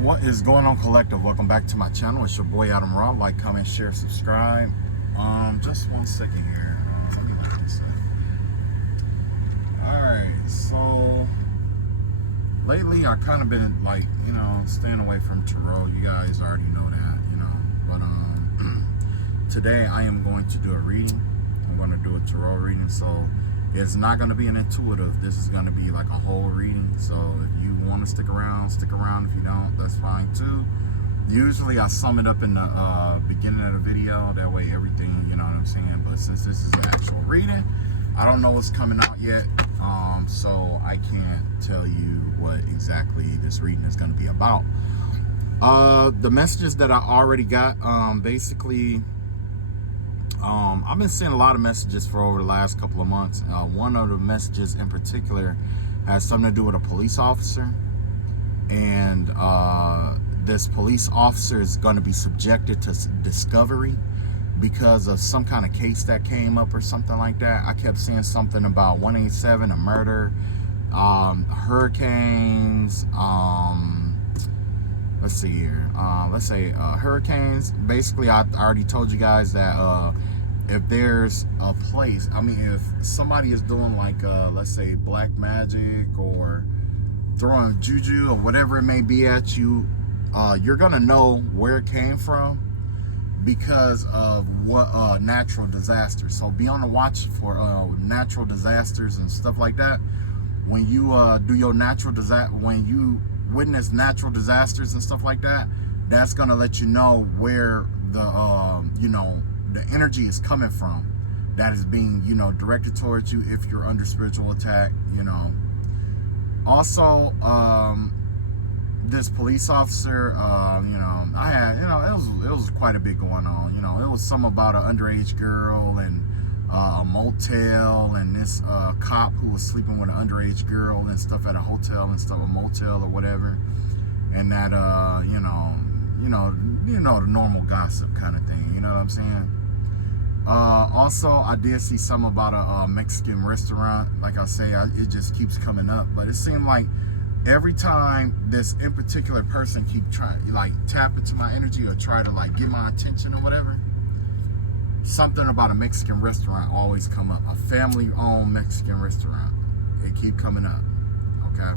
What is going on, collective? Welcome back to my channel. It's your boy Adam Raw. Like, comment, share, subscribe. Just 1 second here. Let me like this. Alright, so lately I kind of been like, staying away from tarot. You guys already know that, But today I am going to do a reading. I'm going to do a tarot reading, so it's not going to be an intuitive. This is going to be like a whole reading. So if you want to stick around, stick around. If you don't, that's fine too. Usually I sum it up in the beginning of the video. That way everything, you know what I'm saying? But since this is an actual reading, I don't know what's coming out yet. So I can't tell you what exactly this reading is going to be about. The messages that I already got, basically, I've been seeing a lot of messages for over the last couple of months. One of the messages in particular has something to do with a police officer. And this police officer is going to be subjected to discovery because of some kind of case that came up or something like that. I kept seeing something about 187, a murder, hurricanes, let's see here. Let's say hurricanes. Basically, I already told you guys that if there's a place, if somebody is doing like, let's say black magic or throwing juju or whatever it may be at you, you're gonna know where it came from because of what natural disasters. So be on the watch for natural disasters and stuff like that. When you do your natural disaster, when you witness natural disasters and stuff like that, that's gonna let you know where the energy is coming from that is being directed towards you if you're under spiritual attack. Also, this police officer, I had, it was quite a bit going on. It was some about an underage girl and a motel, and this cop who was sleeping with an underage girl and stuff at a hotel and stuff, a motel or whatever, and that the normal gossip kind of thing. You know what I'm saying? Also, I did see something about a Mexican restaurant. Like I say, it just keeps coming up. But it seemed like every time this in particular person keep trying, like, tap into my energy or try to like get my attention or whatever, something about a Mexican restaurant always come up. A family-owned Mexican restaurant. It keep coming up. Okay.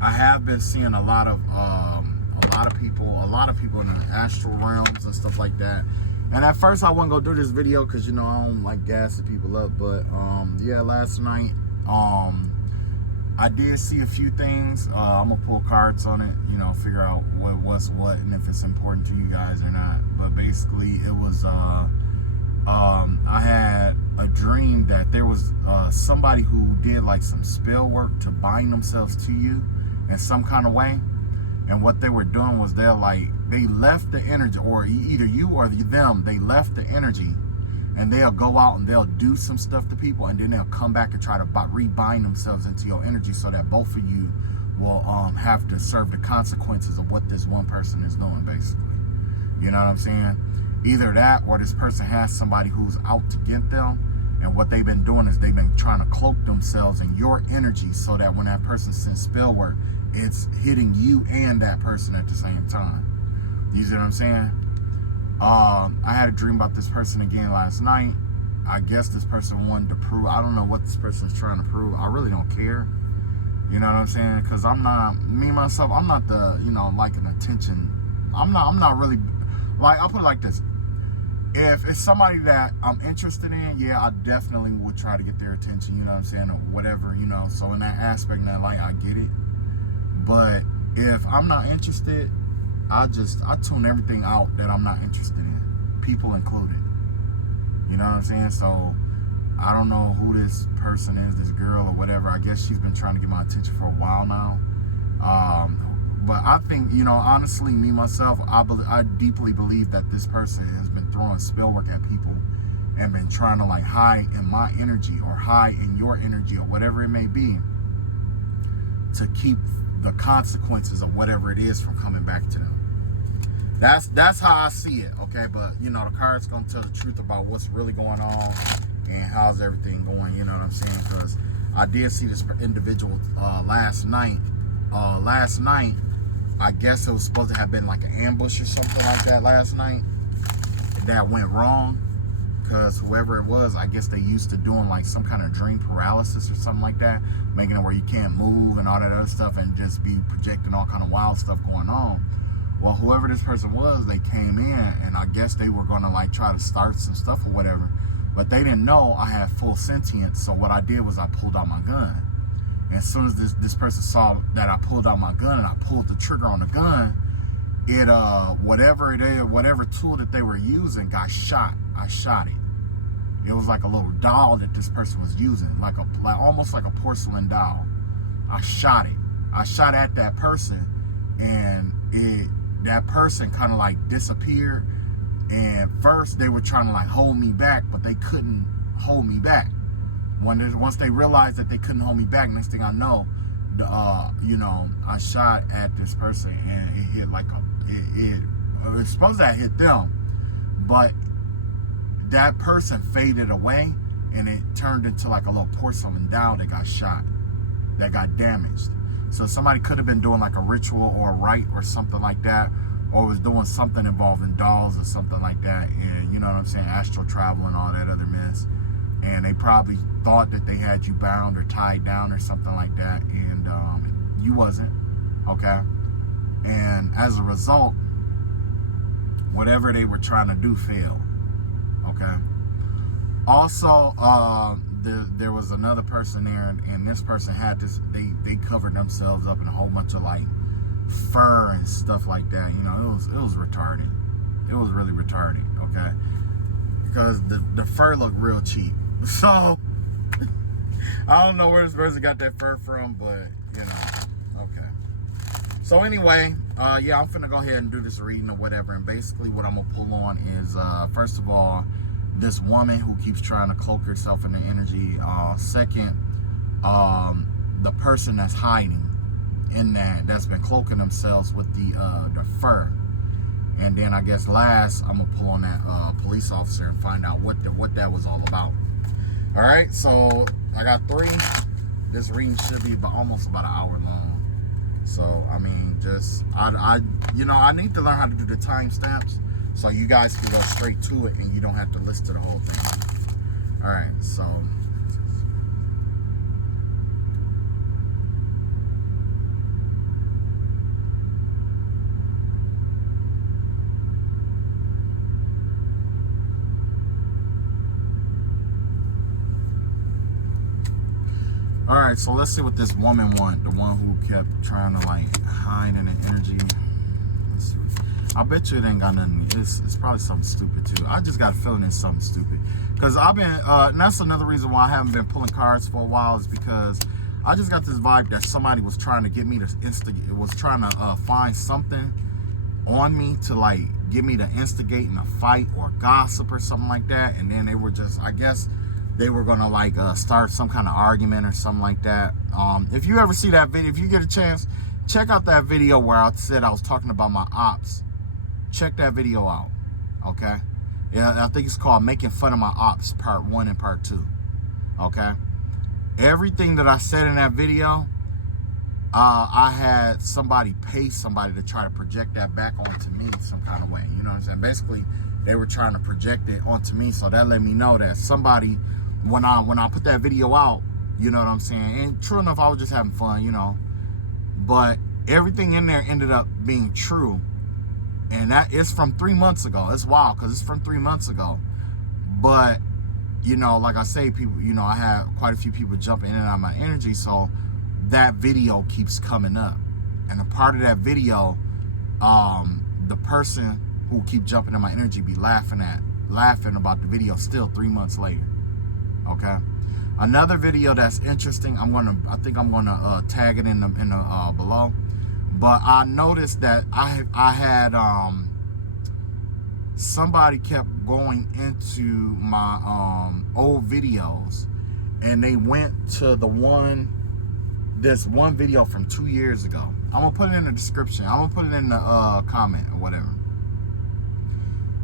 I have been seeing a lot of people in the astral realms and stuff like that. And at first I wasn't gonna do this video because I don't like gassing people up. But yeah, last night I did see a few things. I'm gonna pull cards on it, figure out what's what and if it's important to you guys or not. But basically it was I had a dream that there was somebody who did like some spell work to bind themselves to you in some kind of way. And what they were doing was they left the energy, or either you or them, they left the energy, and they'll go out and they'll do some stuff to people, and then they'll come back and try to rebind themselves into your energy so that both of you will have to serve the consequences of what this one person is doing, basically. You know what I'm saying? Either that or this person has somebody who's out to get them, and what they've been doing is they've been trying to cloak themselves in your energy so that when that person sends spell work, it's hitting you and that person at the same time. You see what I'm saying? I had a dream about this person again last night. I guess this person wanted to prove, I don't know what this person is trying to prove. I really don't care. You know what I'm saying? Because I'm not, me myself, I'm not the, like an attention. I'm not really, like, I'll put it like this. If it's somebody that I'm interested in, yeah, I definitely would try to get their attention, you know what I'm saying, or whatever, So in that aspect, in that light, I get it. But if I'm not interested, I tune everything out that I'm not interested in, people included. You know what I'm saying? So I don't know who this person is, this girl or whatever. I guess she's been trying to get my attention for a while now. But I think, honestly, me, myself, I deeply believe that this person has been throwing spell work at people and been trying to like hide in my energy or hide in your energy or whatever it may be to keep the consequences of whatever it is from coming back to them. That's how I see it, okay? But, the card's going to tell the truth about what's really going on and how's everything going, you know what I'm saying? Because I did see this individual last night. Last night, I guess it was supposed to have been like an ambush or something like that last night. That went wrong because whoever it was, I guess they used to doing like some kind of dream paralysis or something like that, making it where you can't move and all that other stuff and just be projecting all kind of wild stuff going on. Well, whoever this person was, they came in and I guess they were going to like try to start some stuff or whatever. But they didn't know I had full sentience, so what I did was I pulled out my gun. And as soon as this person saw that I pulled out my gun and I pulled the trigger on the gun, it whatever tool that they were using got shot. I shot it. It was like a little doll that this person was using, like almost like a porcelain doll. I shot it. I shot at that person, and that person kind of like disappeared. And first they were trying to like hold me back, but they couldn't hold me back. Once they realized that they couldn't hold me back, next thing I know, I shot at this person and it hit like it was supposed to have hit them, but that person faded away and it turned into like a little porcelain doll that got shot, that got damaged. So somebody could have been doing like a ritual or a rite or something like that, or was doing something involving dolls or something like that, and you know what I'm saying, astral travel and all that other mess. And they probably thought that they had you bound or tied down or something like that, and you wasn't, okay? And as a result, whatever they were trying to do failed, okay? Also, there was another person there, and this person had this, they covered themselves up in a whole bunch of like fur and stuff like that. You know, it was retarded. It was really retarded, okay? Because the fur looked real cheap. So I don't know where this person got that fur from, but you know, okay. So anyway, yeah, I'm finna go ahead and do this reading or whatever. And basically what I'm gonna pull on is, first of all, this woman who keeps trying to cloak herself in the energy. Second, the person that's hiding in that's been cloaking themselves with the fur. And then I guess last, I'm gonna pull on that police officer and find out what that was all about. All right, so I got 3. This reading should be almost about an hour long. So I mean, just I need to learn how to do the timestamps so you guys can go straight to it and you don't have to listen to the whole thing. All right, so. All right, so let's see what this woman want. The one who kept trying to like hide in the energy. Let's see. I bet you it ain't got nothing. It's probably something stupid too. I just got a feeling it's something stupid. Cause I've been, and that's another reason why I haven't been pulling cards for a while, is because I just got this vibe that somebody was trying to get me to was trying to find something on me to like get me to instigate in a fight or gossip or something like that. And then they were just, I guess, they were gonna like start some kind of argument or something like that. If you ever see that video, if you get a chance, check out that video where I said I was talking about my ops. Check that video out, okay? Yeah, I think it's called Making Fun of My Ops, Part 1 and Part 2, okay? Everything that I said in that video, I had somebody pay somebody to try to project that back onto me some kind of way. You know what I'm saying? Basically, they were trying to project it onto me, so that let me know that somebody, when I put that video out, you know what I'm saying? And true enough, I was just having fun, you know. But everything in there ended up being true. And that is from 3 months ago. It's wild because it's from 3 months ago. But, you know, like I say, people, you know, I had quite a few people jumping in and out of my energy. So that video keeps coming up. And a part of that video, the person who keep jumping in my energy be laughing about the video still 3 months later. Okay. Another video that's interesting, I think I'm gonna tag it in the below. But I noticed that I had somebody kept going into my old videos, and they went to this one video from 2 years ago. I'm gonna put it in the description. I'm gonna put it in the comment or whatever.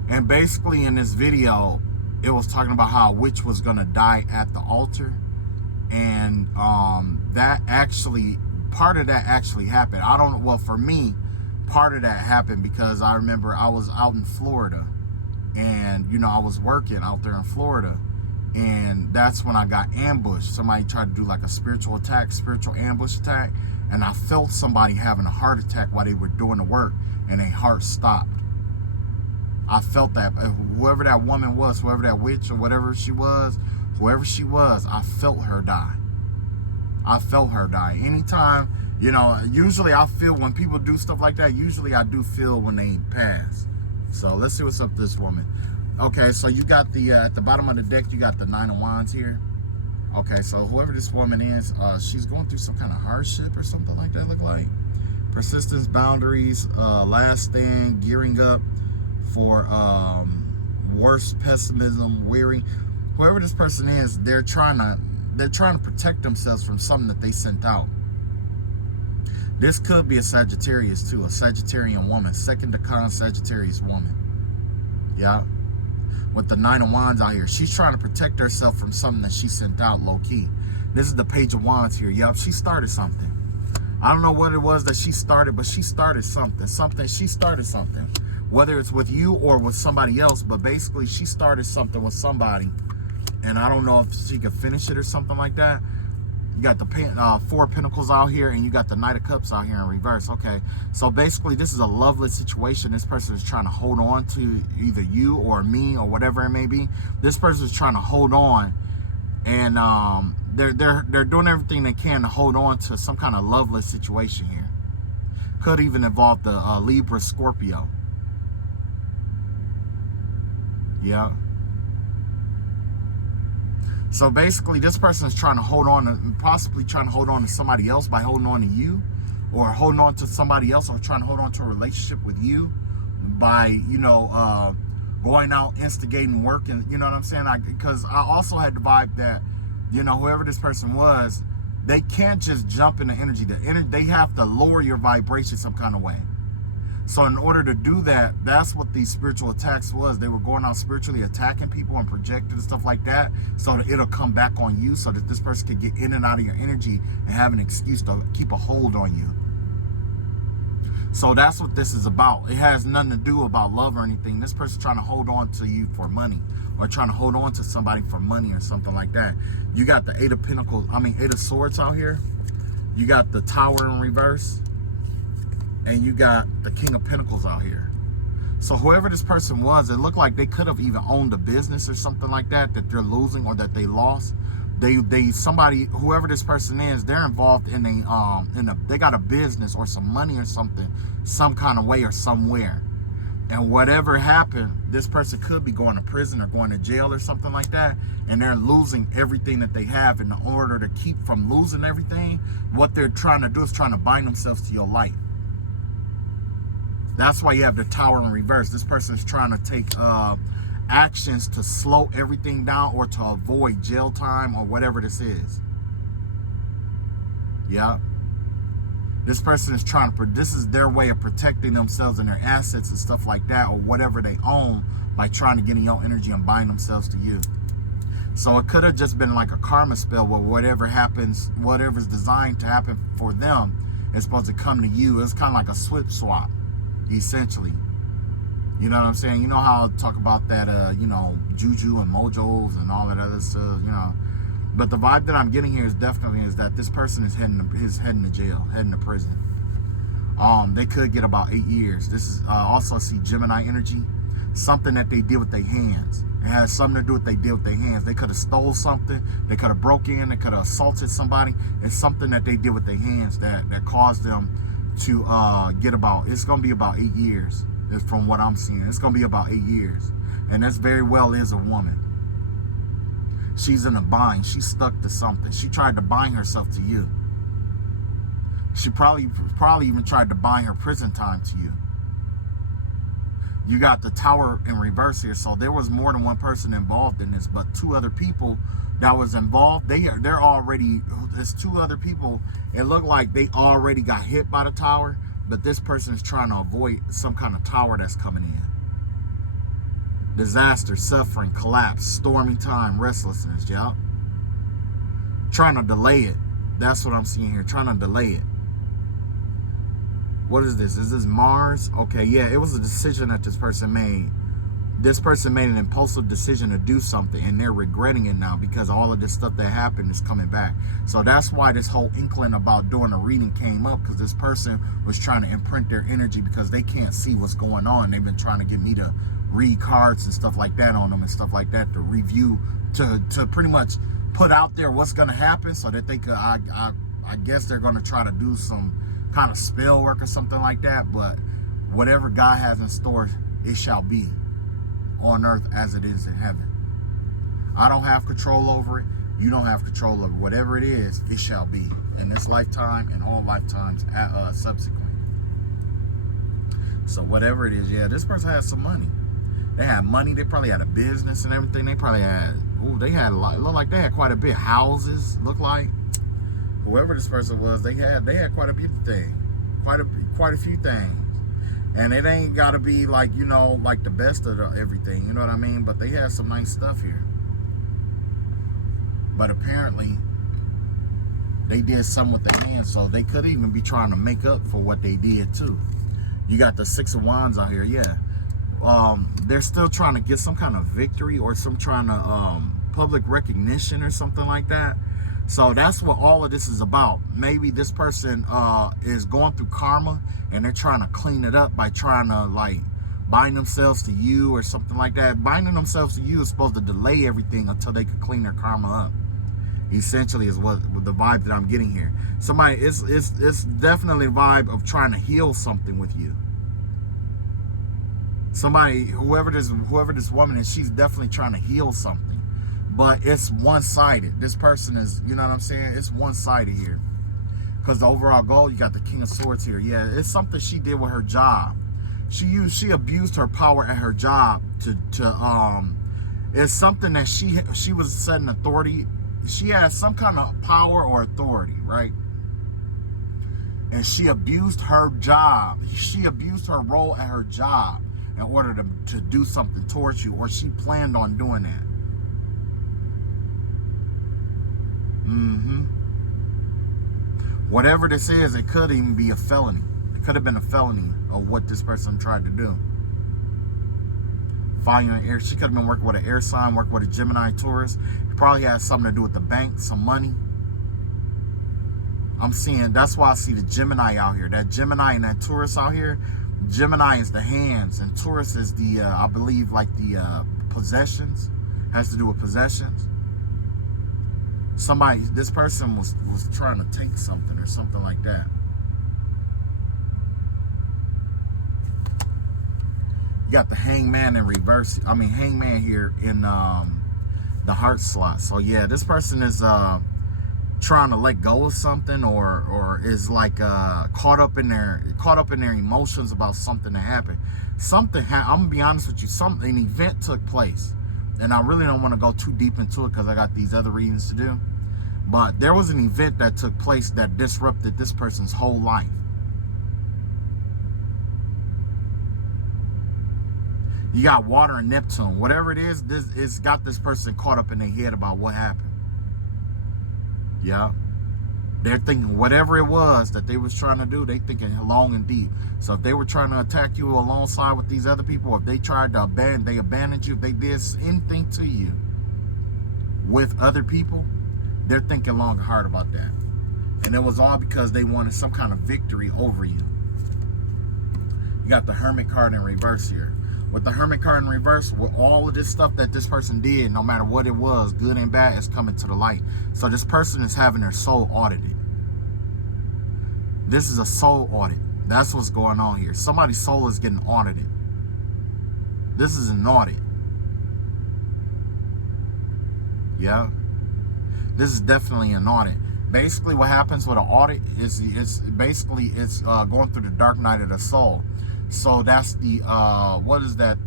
And basically in this video, it was talking about how a witch was gonna die at the altar, And that actually, part of that actually happened. I don't know, well, for me, part of that happened because I remember I was out in Florida, and you know, I was working out there in Florida, and that's when I got ambushed. Somebody tried to do like a spiritual ambush attack, and I felt somebody having a heart attack while they were doing the work, and their heart stopped. I felt that. Whoever that woman was, whoever that witch or whatever she was, whoever she was, I felt her die. I felt her die. Anytime, you know, usually I feel when people do stuff like that, usually I do feel when they pass. So let's see what's up with this woman. Okay, so you got the, at the bottom of the deck, you got the 9 of Wands here. Okay, so whoever this woman is, she's going through some kind of hardship or something like that, look like. Persistence, boundaries, last stand, gearing up for worse, pessimism, weary. Whoever this person is, they're trying to protect themselves from something that they sent out. This could be a Sagittarius too, a Sagittarian woman, second decan Sagittarius woman. Yeah. With the 9 of Wands out here, she's trying to protect herself from something that she sent out low key. This is the Page of Wands here. Yup, she started something. I don't know what it was that she started, but she started something. She started something. Whether it's with you or with somebody else, but basically she started something with somebody. And I don't know if she could finish it or something like that. You got the 4 of Pentacles out here, and you got the Knight of Cups out here in reverse. Okay, so basically this is a loveless situation. This person is trying to hold on to either you or me or whatever it may be. This person is trying to hold on, and they're doing everything they can to hold on to some kind of loveless situation here. Could even involve the Libra Scorpio. Yeah. So basically, this person is trying to hold on, possibly trying to hold on to somebody else by holding on to you, or holding on to somebody else, or trying to hold on to a relationship with you by, you know, going out, instigating work, and you know what I'm saying? Because I also had the vibe that, you know, whoever this person was, they can't just jump into energy. They have to lower your vibration some kind of way. So in order to do that, that's what these spiritual attacks was. They were going out spiritually attacking people and projecting and stuff like that, so that it'll come back on you, so that this person can get in and out of your energy and have an excuse to keep a hold on you. So that's what this is about. It has nothing to do about love or anything. This person's trying to hold on to you for money, or trying to hold on to somebody for money or something like that. You got the 8 of Swords out here. You got the Tower in reverse. And you got the King of Pentacles out here. So whoever this person was, it looked like they could have even owned a business or something like that they're losing, or that they lost. Whoever this person is, they're involved in they got a business or some money or something, some kind of way or somewhere. And whatever happened, this person could be going to prison or going to jail or something like that, and they're losing everything that they have. In order to keep from losing everything, what they're trying to do is trying to bind themselves to your light. That's why you have the Tower in reverse. This person is trying to take actions to slow everything down, or to avoid jail time, or whatever this is. Yeah. This person is this is their way of protecting themselves and their assets and stuff like that, or whatever they own, by trying to get in your energy and bind themselves to you. So it could have just been like a karma spell, where whatever happens, whatever's designed to happen for them is supposed to come to you. It's kind of like a swip swap, essentially. You know what I'm saying? You know how I talk about that, you know, juju and mojos and all that other stuff, you know. But the vibe that I'm getting here is definitely that this person is heading to jail, heading to prison. They could get about 8 years. This is also, see Gemini energy, something that they did with their hands. It has something to do with what they did with their hands. They could have stole something. They could have broke in. They could have assaulted somebody. It's something that they did with their hands that caused them to it's going to be about 8 years. From what I'm seeing, it's going to be about 8 years. And that's very well is a woman. She's in a bind. She's stuck to something. She tried to bind herself to you. She probably even tried to bind her prison time to you. You got the Tower in reverse here, so there was more than one person involved in this, but 2 other people that was involved, there's 2 other people. It looked like they already got hit by the tower, but this person is trying to avoid some kind of tower that's coming in. Disaster, suffering, collapse, stormy time, restlessness, yeah. Trying to delay it. That's what I'm seeing here. Trying to delay it. What is this? Is this Mars? Okay, yeah, it was a decision that this person made. This person made an impulsive decision to do something, and they're regretting it now because all of this stuff that happened is coming back. So that's why this whole inkling about doing a reading came up, because this person was trying to imprint their energy because they can't see what's going on. They've been trying to get me to read cards and stuff like that on them and stuff like that, to review, to pretty much put out there what's going to happen, so that they could, I guess they're going to try to do some kind of spell work or something like that. But whatever God has in store, it shall be on earth as it is in heaven. I don't have control over it. You don't have control over it. Whatever it is, it shall be in this lifetime and all lifetimes subsequent. So whatever it is, yeah, this person has some money. They had money. They probably had a business and everything. They probably had, they had a lot. It looked like they had quite a bit. Houses, look like. Whoever this person was, they had quite a few things. Quite a few things. And it ain't got to be like, you know, like the best of everything. You know what I mean? But they had some nice stuff here. But apparently, they did some with their hands. So they could even be trying to make up for what they did, too. You got the Six of Wands out here, yeah. They're still trying to get some kind of victory or some trying to public recognition or something like that. So that's what all of this is about. Maybe this person is going through karma and they're trying to clean it up by trying to like bind themselves to you or something like that. Binding themselves to you is supposed to delay everything until they can clean their karma up. Essentially is what the vibe that I'm getting here. Somebody, it's definitely a vibe of trying to heal something with you. Somebody, whoever this woman is, she's definitely trying to heal something. But it's one-sided. This person is, you know what I'm saying? It's one-sided here. Because the overall goal, you got the King of Swords here. Yeah, it's something she did with her job. She abused her power at her job it's something that she was setting authority. She had some kind of power or authority, right? And she abused her job. She abused her role at her job in order to do something towards you, or she planned on doing that. Whatever this is, it could even be a felony. It could have been a felony of what this person tried to do. Fire and air. She could have been working with an air sign, working with a Gemini Taurus. It probably has something to do with the bank, some money. I'm seeing, that's why I see the Gemini out here. That Gemini and that Taurus out here. Gemini is the hands, and Taurus is the, I believe, like the possessions. Has to do with possessions. Somebody, this person was trying to take something or something like that. You got the Hangman in reverse. I mean, Hangman here in the heart slot. So yeah, this person is trying to let go of something, or is like caught up in their emotions about something that happened. I'm gonna be honest with you. An event took place. And I really don't want to go too deep into it because I got these other readings to do. But there was an event that took place that disrupted this person's whole life. You got water and Neptune. Whatever it is, it's got this person caught up in their head about what happened. Yeah. They're thinking whatever it was that they was trying to do, they thinking long and deep. So if they were trying to attack you alongside with these other people, if they tried to abandoned you, if they did anything to you with other people, they're thinking long and hard about that. And it was all because they wanted some kind of victory over you. You got the Hermit card in reverse here. With the Hermit card in reverse, with all of this stuff that this person did, no matter what it was, good and bad, is coming to the light. So this person is having their soul audited. This is a soul audit. That's what's going on here. Somebody's soul is getting audited. This is an audit. Yeah. This is definitely an audit. Basically, what happens with an audit is going through the dark night of the soul. So that's the what is that?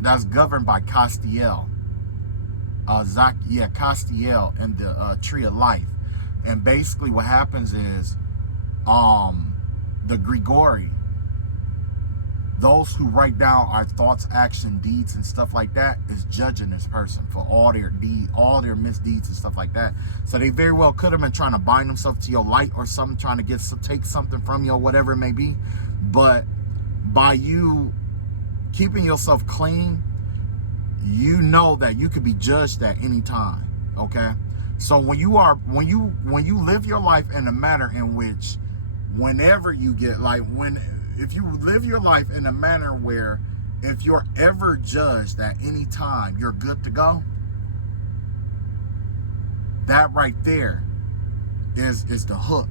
That's governed by Castiel. Castiel and the Tree of Life. And basically, what happens is the those who write down our thoughts, action, deeds, and stuff like that is judging this person for all their misdeeds and stuff like that. So they very well could have been trying to bind themselves to your light or something, trying to take something from you or whatever it may be. But by you keeping yourself clean, you know that you could be judged at any time. Okay, so when you live your life in a manner in which, whenever you get if you live your life in a manner where if you're ever judged at any time, you're good to go, that right there is the hook.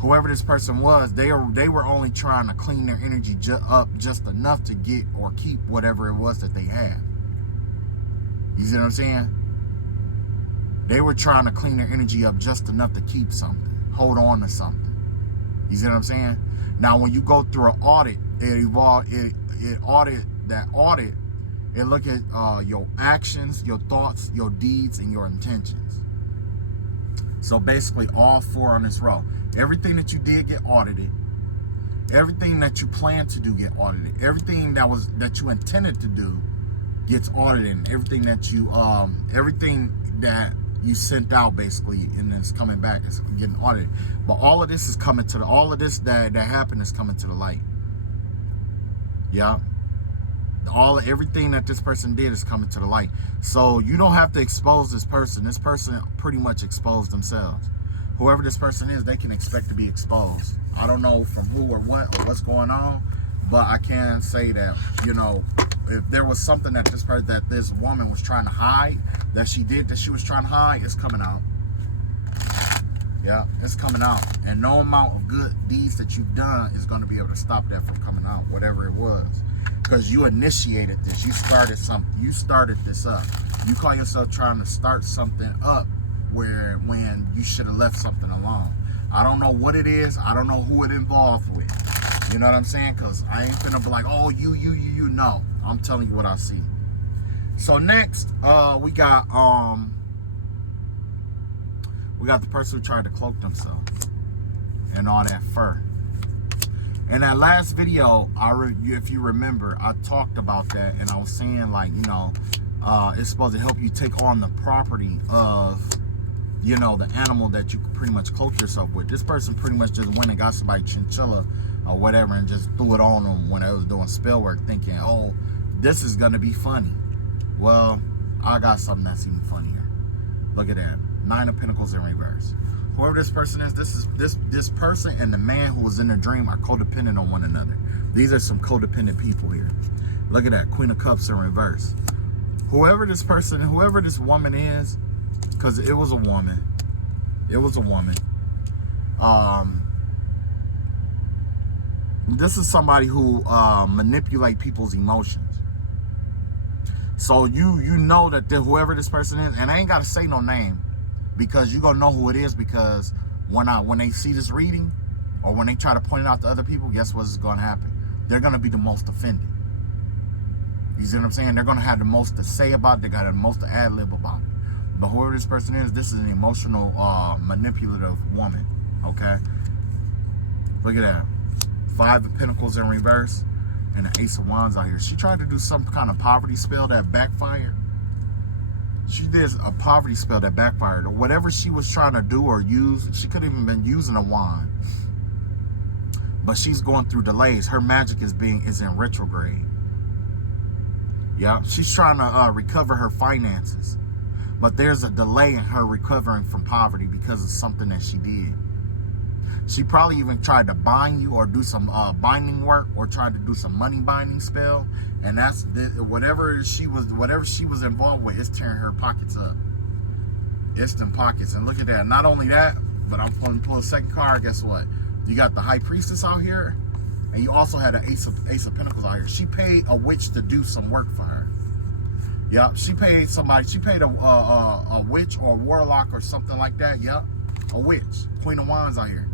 Whoever this person was, they were only trying to clean their energy up just enough to get or keep whatever it was that they had. You see what I'm saying? They were trying to clean their energy up just enough to keep something, hold on to something. You see what I'm saying? Now, when you go through an audit, it look at your actions, your thoughts, your deeds, and your intentions. So basically, all 4 on this row. Everything that you did get audited. Everything that you plan to do get audited. Everything that you intended to do gets audited. And everything that you sent out, basically, and it's coming back, it's getting audited. But all of this is coming to that happened is coming to the light. Yeah. Everything that this person did is coming to the light. So you don't have to expose this person. This person pretty much exposed themselves. Whoever this person is, they can expect to be exposed. I don't know from who or what or what's going on, but I can say that, if there was something that this woman was trying to hide, that she was trying to hide, it's coming out. Yeah, it's coming out. And no amount of good deeds that you've done is going to be able to stop that from coming out, whatever it was. Because you initiated this. You started something. You started this up. You call yourself trying to start something up when you should have left something alone. I don't know what it is. I don't know who it involved with. You know what I'm saying? Because I ain't finna be like, oh, you. No. I'm telling you what I see. So next, we got the person who tried to cloak themselves and all that fur. In that last video, if you remember, I talked about that, and I was saying, it's supposed to help you take on the property of, the animal that you pretty much cloak yourself with. This person pretty much just went and got somebody chinchilla or whatever and just threw it on them when I was doing spell work, thinking, oh, this is gonna be funny. Well, I got something that's even funnier. Look at that. 9 of Pentacles in reverse. Whoever this person is, this person and the man who was in the dream are codependent on one another. These are some codependent people here. Look at that. Queen of Cups in reverse. Whoever this woman is, because it was a woman. This is somebody who manipulate people's emotions. So you know that whoever this person is, and I ain't got to say no name, because you're going to know who it is, because when they see this reading, or when they try to point it out to other people, guess what's going to happen? They're going to be the most offended. You see what I'm saying? They're going to have the most to say about it. They got the most to ad-lib about it. But whoever this person is, this is an emotional, manipulative woman, okay? Look at that. 5 of Pentacles in reverse, and the Ace of Wands out here. She tried to do some kind of poverty spell that backfired. She did a poverty spell that backfired. Or whatever she was trying to do or use, she could have even been using a wand. But she's going through delays. Her magic is in retrograde. Yeah, she's trying to recover her finances. But there's a delay in her recovering from poverty because of something that she did. She probably even tried to bind you or do some binding work, or tried to do some money binding spell. And that's whatever she was involved with, it's tearing her pockets up. It's them pockets. And look at that. Not only that, but I'm going to pull a second card. Guess what? You got the High Priestess out here, and you also had an Ace of Pentacles out here. She paid a witch to do some work for her. Yep, she paid somebody. She paid a witch or a warlock or something like that. Yep, a witch. Queen of Wands out here.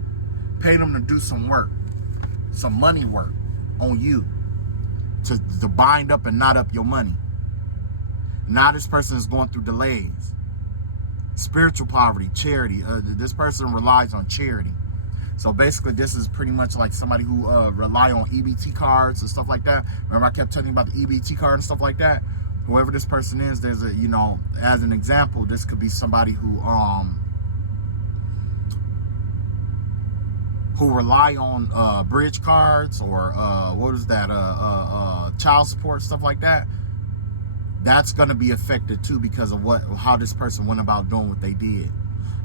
Paid them to do some work, some money work on you, to bind up and knot up your money. Now this person is going through delays. Spiritual poverty, charity. This person relies on charity. So basically, this is pretty much like somebody who rely on EBT cards and stuff like that. Remember, I kept telling you about the EBT card and stuff like that. Whoever this person is, there's a, you know, as an example, this could be somebody who rely on bridge cards or what is that, child support, stuff like that. That's going to be affected too because of how this person went about doing what they did.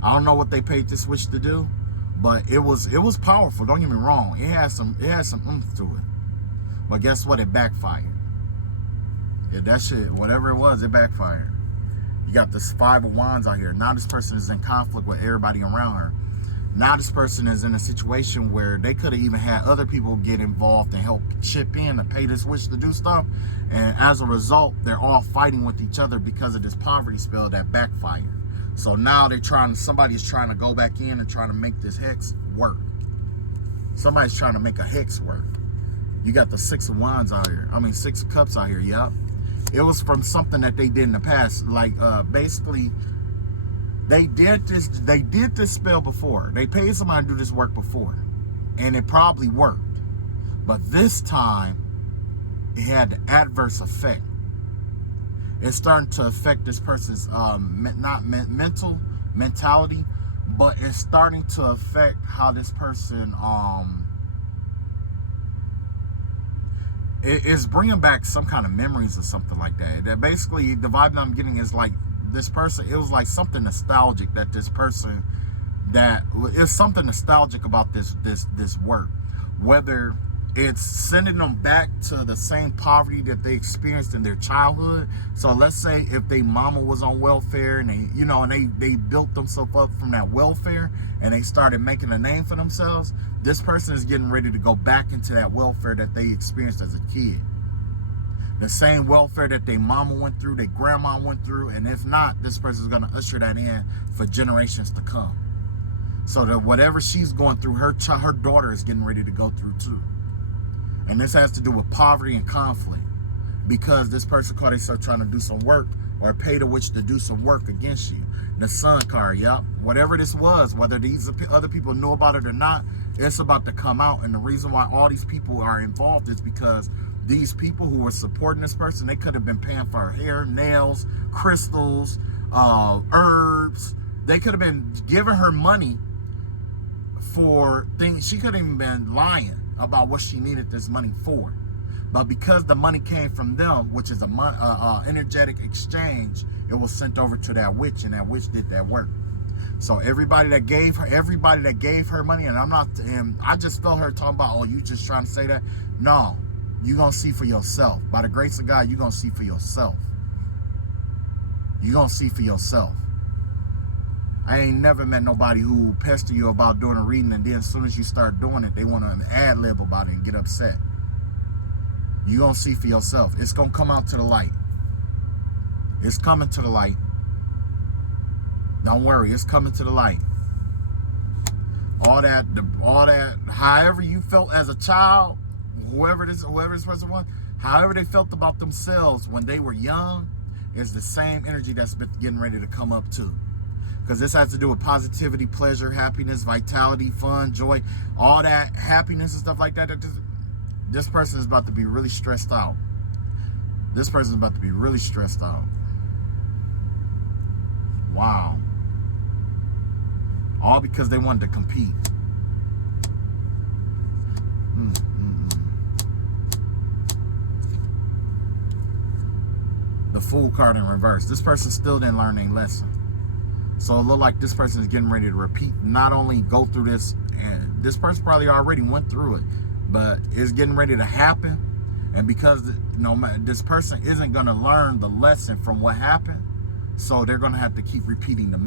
I don't know what they paid this witch to do, but it was powerful. Don't get me wrong. It had some oomph to it. But guess what? It backfired. Yeah, that shit, whatever it was, it backfired. You got this 5 of Wands out here. Now this person is in conflict with everybody around her. Now this person is in a situation where they could have even had other people get involved and help chip in and pay this witch to do stuff. And as a result, they're all fighting with each other because of this poverty spell that backfired. So now somebody's trying to go back in and trying to make this hex work. Somebody's trying to make a hex work. You got the 6 of Wands out here. I mean, 6 of Cups out here, yep. It was from something that they did in the past. Like, basically, they did this spell before. They paid somebody to do this work before. And it probably worked. But this time, it had the adverse effect. It's starting to affect this person's mentality, but it's starting to affect how this person is bringing back some kind of memories or something like that. That basically the vibe that I'm getting is like this person. It was like something nostalgic that this person it's something nostalgic about this work, whether it's sending them back to the same poverty that they experienced in their childhood. So let's say if their mama was on welfare and they built themselves up from that welfare and they started making a name for themselves, this person is getting ready to go back into that welfare that they experienced as a kid. The same welfare that their mama went through, their grandma went through, and if not, this person is going to usher that in for generations to come. So that whatever she's going through, her daughter is getting ready to go through too. And this has to do with poverty and conflict, because this person called themselves trying to do some work or pay the witch to do some work against you. The Sun card, yep. Whatever this was, whether these other people knew about it or not, it's about to come out. And the reason why all these people are involved is because these people who were supporting this person, they could have been paying for her hair, nails, crystals, herbs. They could have been giving her money for things. She could have even been lying about what she needed this money for, but because the money came from them, which is a energetic exchange, it was sent over to that witch, and that witch did that work. So everybody that gave her money, and I just felt her talking about, oh, you just trying to say that. No, you're gonna see for yourself. By the grace of God, you're gonna see for yourself. You're gonna see for yourself. I ain't never met nobody who pester you about doing a reading, and then as soon as you start doing it, they want to ad-lib about it and get upset. You're going to see for yourself. It's going to come out to the light. It's coming to the light. Don't worry, it's coming to the light. All that, however you felt as a child, whoever this person was, however they felt about themselves when they were young, is the same energy that's been getting ready to come up too. Because this has to do with positivity, pleasure, happiness, vitality, fun, joy, all that happiness and stuff like that. This person is about to be really stressed out. This person is about to be really stressed out. Wow. All because they wanted to compete. The Fool card in reverse. This person still didn't learn their lesson. So it looked like this person is getting ready to repeat, not only go through this, and this person probably already went through it, but it's getting ready to happen. And because this person isn't going to learn the lesson from what happened, so they're going to have to keep repeating the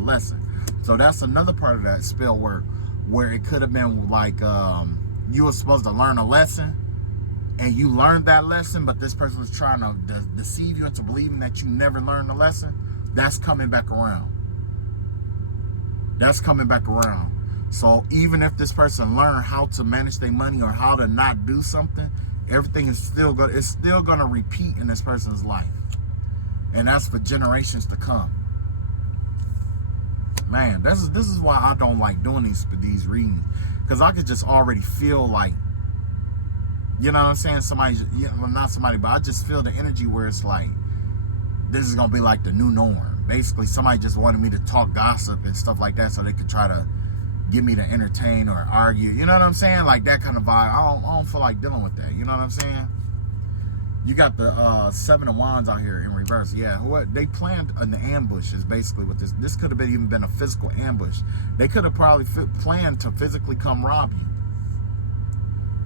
lesson. So that's another part of that spell work, where it could have been like you were supposed to learn a lesson, and you learned that lesson, but this person was trying to deceive you into believing that you never learned the lesson. That's coming back around. That's coming back around. So even if this person learned how to manage their money or how to not do something, everything is still going to repeat in this person's life. And that's for generations to come. Man, this is why I don't like doing these readings, because I could just already feel like, you know what I'm saying, somebody, well, not somebody, but I just feel the energy where it's like, this is gonna be like the new norm. Basically, somebody just wanted me to talk gossip and stuff like that so they could try to get me to entertain or argue. You know what I'm saying? Like that kind of vibe. I don't feel like dealing with that. You know what I'm saying? You got the Seven of Wands out here in reverse. Yeah, they planned an ambush is basically what this. This could have even been a physical ambush. They could have probably planned to physically come rob you.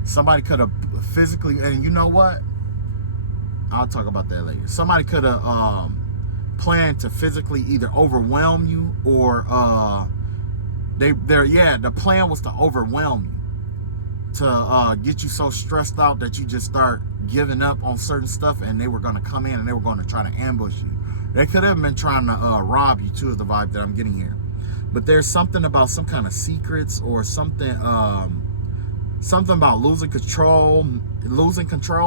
Somebody could have physically, and you know what? I'll talk about that later. Somebody could have planned to physically either overwhelm you or the plan was to overwhelm you, to get you so stressed out that you just start giving up on certain stuff, and they were going to come in and they were going to try to ambush you. They could have been trying to rob you too, is the vibe that I'm getting here. But there's something about some kind of secrets or something, something about losing control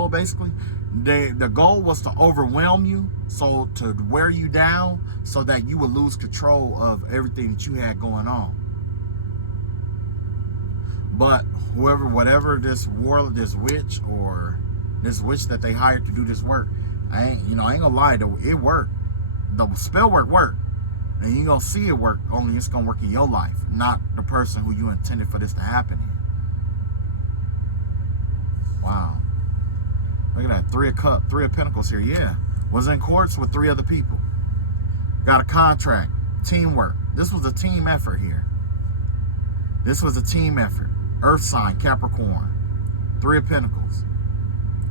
basically. The goal was to overwhelm you, so to wear you down so that you would lose control of everything that you had going on. But whatever this witch that they hired to do this work, I ain't gonna lie, it worked. The spell worked. And you gonna see it work, only it's gonna work in your life, not the person who you intended for this to happen in. Wow. Look at that, Three of Pentacles here. Yeah, was in courts with 3 other people. Got a contract, teamwork. This was a team effort here. This was a team effort. Earth sign, Capricorn. 3 of Pentacles.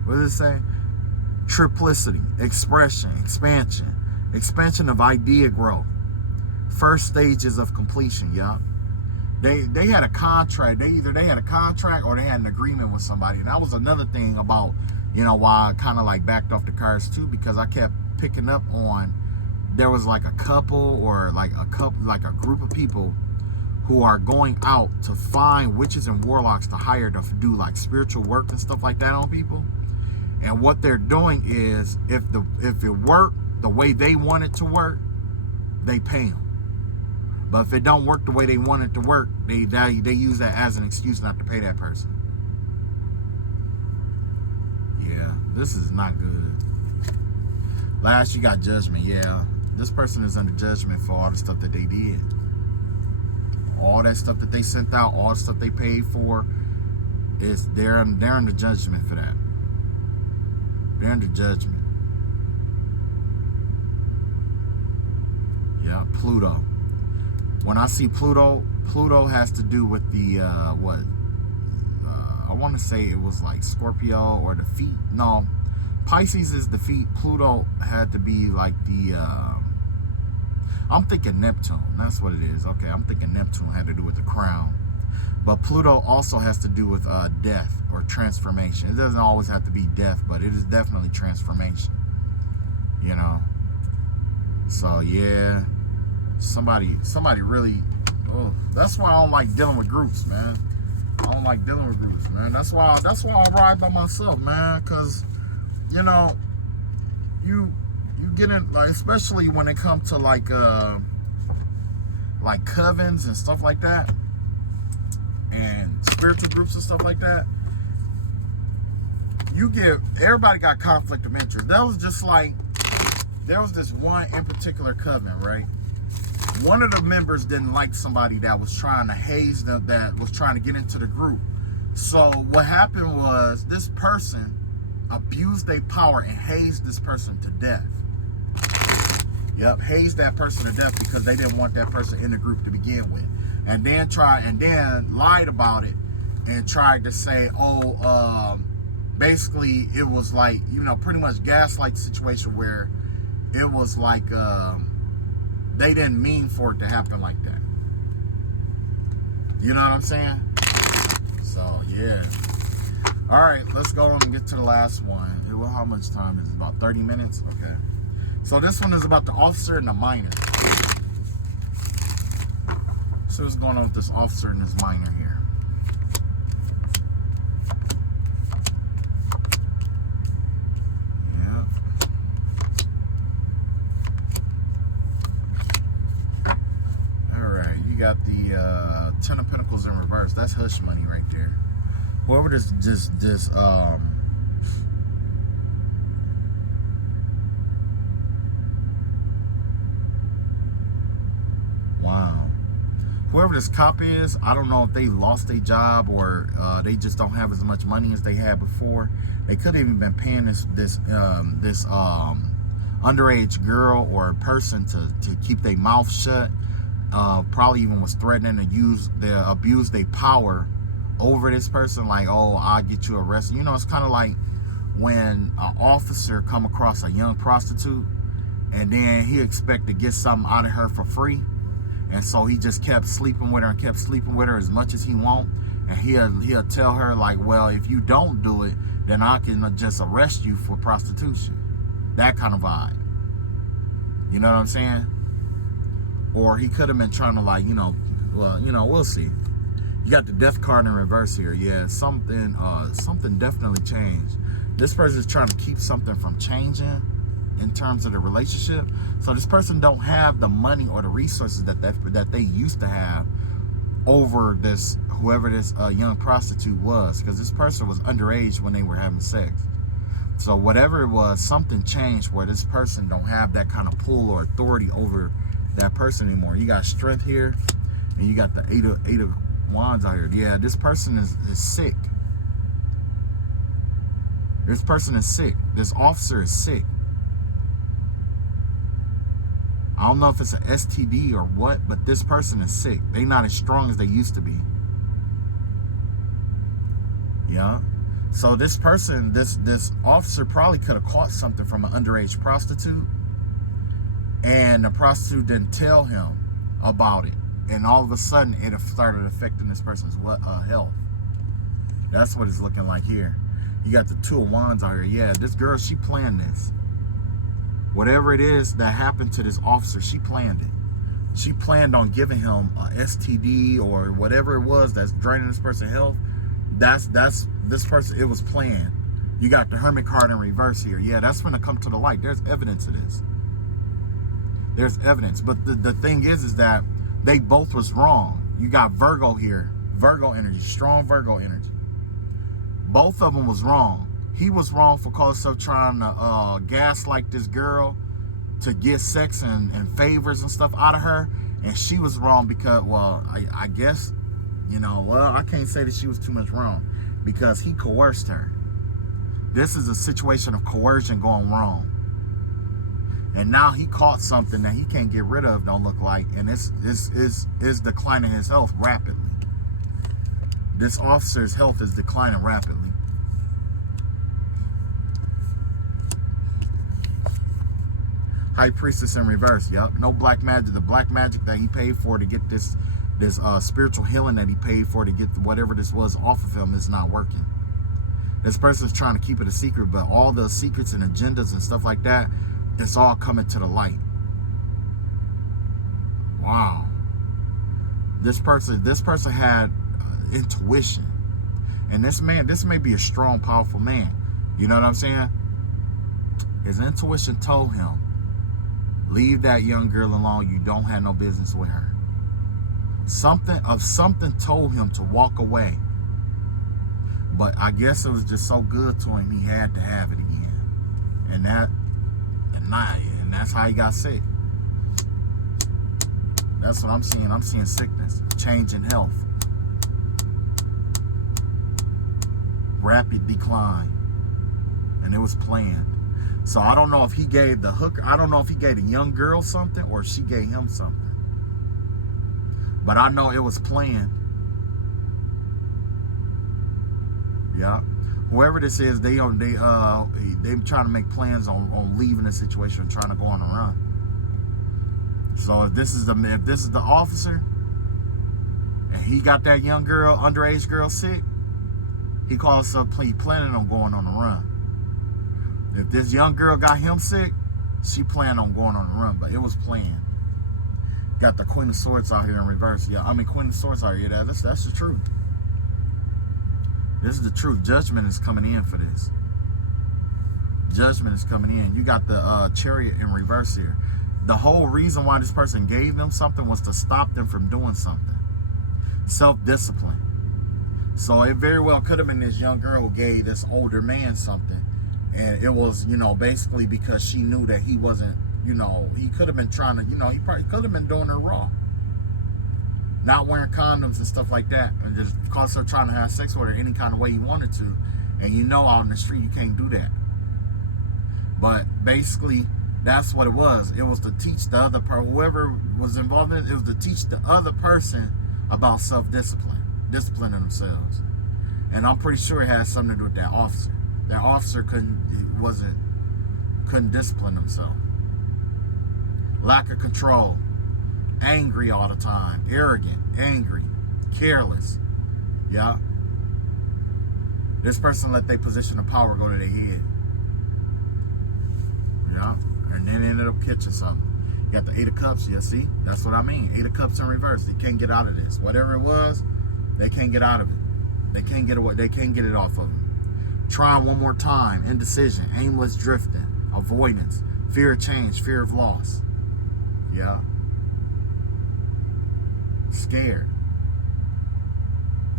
What does it say? Triplicity, expression, expansion of idea growth. First stages of completion, y'all. They had a contract. They had a contract or they had an agreement with somebody. And that was another thing about, why I kind of like backed off the cards too, because I kept picking up on there was like a couple or like a group of people who are going out to find witches and warlocks to hire to do like spiritual work and stuff like that on people. And what they're doing is, if it worked the way they want it to work, they pay them. But if it don't work the way they want it to work, they use that as an excuse not to pay that person. Yeah, this is not good. Last, you got Judgment. Yeah, this person is under judgment for all the stuff that they did. All that stuff that they sent out, all the stuff they paid for, they're under judgment for that. They're under judgment. Yeah, Pluto. When I see Pluto has to do with the I want to say it was like Scorpio or the feet. No, Pisces is the feet. Pluto had to be like the I'm thinking Neptune. That's what it is. Okay, I'm thinking Neptune had to do with the crown. But Pluto also has to do with death or transformation. It doesn't always have to be death, but it is definitely transformation. So yeah, somebody really. Oh, that's why I don't like dealing with groups, man. I don't like dealing with groups, man. That's why I ride by myself, man. Cause you get in, like, especially when it comes to like covens and stuff like that, and spiritual groups and stuff like that. Everybody got conflict of interest. There was this one in particular coven, right? One of the members didn't like somebody that was trying to haze them, that was trying to get into the group. So what happened was this person abused their power and hazed this person to death. Yep, hazed that person to death because they didn't want that person in the group to begin with. And then lied about it and tried to say, basically it was like, pretty much gaslight situation where it was like they didn't mean for it to happen like that. You know what I'm saying? So yeah. All right, let's go on and get to the last one. Well, how much time is it? About 30 minutes? Okay. So this one is about the officer and the minor. So what's going on with this officer and this minor here? Yeah. All right. Yeah, Ten of Pentacles in reverse. That's hush money right there. Whoever wow. Whoever this cop is, I don't know if they lost their job or they just don't have as much money as they had before. They could have even been paying this underage girl or person to keep their mouth shut. Probably even was threatening to abuse their power over this person. Like, oh, I'll get you arrested. You know, it's kind of like when an officer come across a young prostitute and then he expect to get something out of her for free. And so he just kept sleeping with her and kept sleeping with her as much as he want. And he'll tell her, like, well, if you don't do it, then I can just arrest you for prostitution. That kind of vibe. You know what I'm saying? Or he could have been trying to, like, well, we'll see. You got the death card in reverse here. Yeah, something definitely changed. This person is trying to keep something from changing in terms of the relationship. So this person don't have the money or the resources that they used to have over this, whoever this young prostitute was, because this person was underage when they were having sex. So whatever it was, something changed where this person don't have that kind of pull or authority over that person anymore. You got strength here, and you got the eight of wands out here. Yeah, this person is sick. This person is sick. This officer is sick. I don't know if it's an STD or what, but this person is sick. They're not as strong as they used to be. Yeah. So this person, this officer probably could have caught something from an underage prostitute, and the prostitute didn't tell him about it. And all of a sudden, it started affecting this person's health. That's what it's looking like here. You got the Two of Wands out here. Yeah, this girl, she planned this. Whatever it is that happened to this officer, she planned it. She planned on giving him a STD or whatever it was that's draining this person's health. That's this person, it was planned. You got the Hermit card in reverse here. Yeah, that's going to come to the light. There's evidence of this. There's evidence. But the thing is that they both was wrong. You got Virgo here. Virgo energy. Strong Virgo energy. Both of them was wrong. He was wrong for trying to gaslight this girl to get sex and favors and stuff out of her. And she was wrong because, well, I guess, I can't say that she was too much wrong because he coerced her. This is a situation of coercion going wrong. And now he caught something that he can't get rid of, don't look like, and it's declining his health rapidly. This officer's health is declining rapidly. High Priestess in reverse. Yep. No black magic. The black magic that he paid for to get this spiritual healing that he paid for to get whatever this was off of him is not working. This person's trying to keep it a secret, but all the secrets and agendas and stuff like that, it's all coming to the light. Wow. This person had intuition. And this may be a strong, powerful man. You know what I'm saying? His intuition told him, leave that young girl alone. You don't have no business with her. Something told him to walk away. But I guess it was just so good to him, he had to have it again. And that's how he got sick. That's what I'm seeing. I'm seeing sickness, change in health, rapid decline, and it was planned. So I don't know if he gave the hooker, I don't know if he gave the young girl something or she gave him something. But I know it was planned. Yeah. Whoever this is, they trying to make plans on leaving the situation and trying to go on a run. So if this is the officer and he got that young girl, underage girl sick, he calls up, he planning on going on a run. If this young girl got him sick, she planned on going on a run, but it was planned. Got the Queen of Swords out here in reverse. Yeah, I mean Queen of Swords out here. That's the truth. This is the truth. Judgment is coming in for this. Judgment is coming in. You got the Chariot in reverse here. The whole reason why this person gave them something was to stop them from doing something. self-discipline. So it very well could have been this young girl who gave this older man something, and it was, you know, basically because she knew that he wasn't, you know, he could have been trying to, you know, he probably could have been doing her wrong, not wearing condoms and stuff like that, and just because they're trying to have sex with her any kind of way you wanted to, and you know out in the street you can't do that. But basically that's what it was. It was to teach the other person, whoever was involved in it, it was to teach the other person about self-discipline, disciplining themselves. And I'm pretty sure it has something to do with that officer. That officer couldn't discipline himself. Lack of control, angry all the time, arrogant, angry, careless. Yeah. This person let their position of power go to their head. Yeah. And then ended up catching something. You got the Eight of Cups, you see? That's what I mean. Eight of Cups in reverse. They can't get out of this. Whatever it was, they can't get out of it. They can't get away. They can't get it off of them. Trying one more time. Indecision. Aimless drifting. Avoidance. Fear of change. Fear of loss. Yeah. Scared.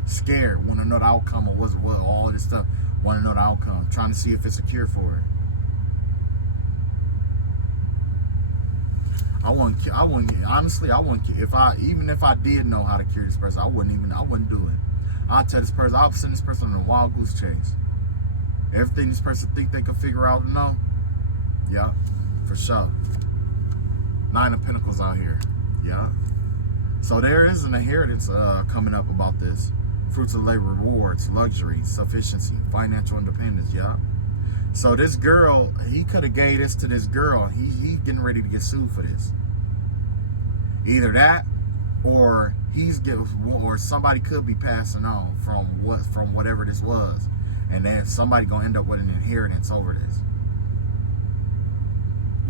Scared. Want to know the outcome of what's what. All this stuff. Want to know the outcome. Trying to see if it's a cure for it. Honestly, even if I did know how to cure this person, I wouldn't do it. I'd tell this person, I'll send this person on a wild goose chase. Everything this person think they can figure out and know, yeah, for sure. Nine of Pentacles out here, yeah. So there is an inheritance coming up about this. Fruits of labor, rewards, luxury, sufficiency, financial independence, yeah. So this girl, he could have gave this to this girl. He getting ready to get sued for this. Either that, or or somebody could be passing on from whatever this was, and then somebody gonna end up with an inheritance over this.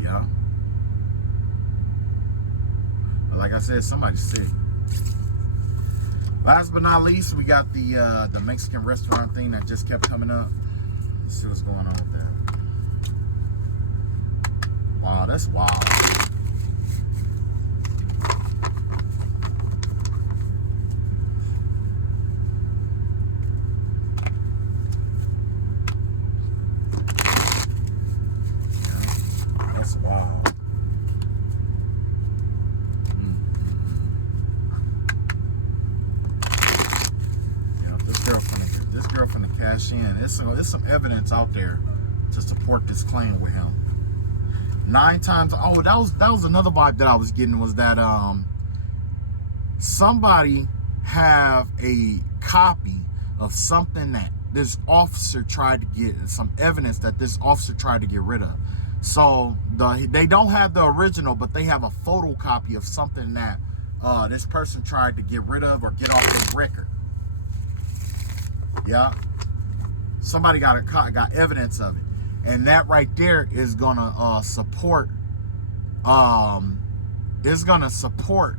Yeah. But like I said, somebody's sick. Last but not least, we got the Mexican restaurant thing that just kept coming up. Let's see what's going on with that. Wow, that's wild. Yeah, that's wild. Yeah, this girl finna cash in. There's some evidence out there to support this claim with him. 9 times. Oh, that was another vibe that I was getting, was that somebody have a copy of something that this officer tried to get, some evidence that this officer tried to get rid of. So they don't have the original, but they have a photocopy of something that this person tried to get rid of or get off their record. Yeah. Somebody got evidence of it, and that right there is gonna support. It's gonna support